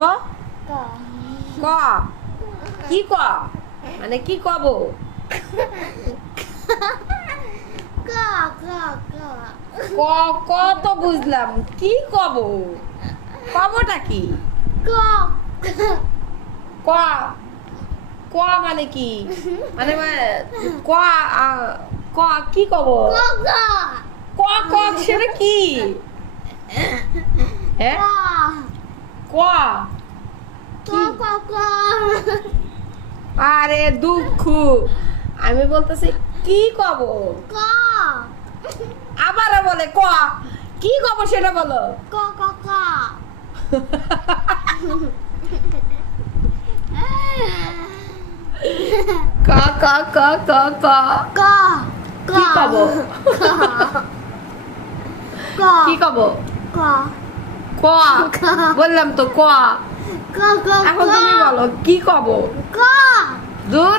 ক ক কি ক মানে কি কব ক ক তো বুঝলাম কি কব কবটা কি ক ক মানে কি মানে ক ক কি কব ক ক সেটা কি হ্যাঁ ক কি আরে দুঃখ আমি বলতেছি কি কব আবারও বলে ক কি কব সেটা বলো ক ক ক ক ক কি কব কি কব ক বললাম তো ক এখন তুমি বলো কি কব দূর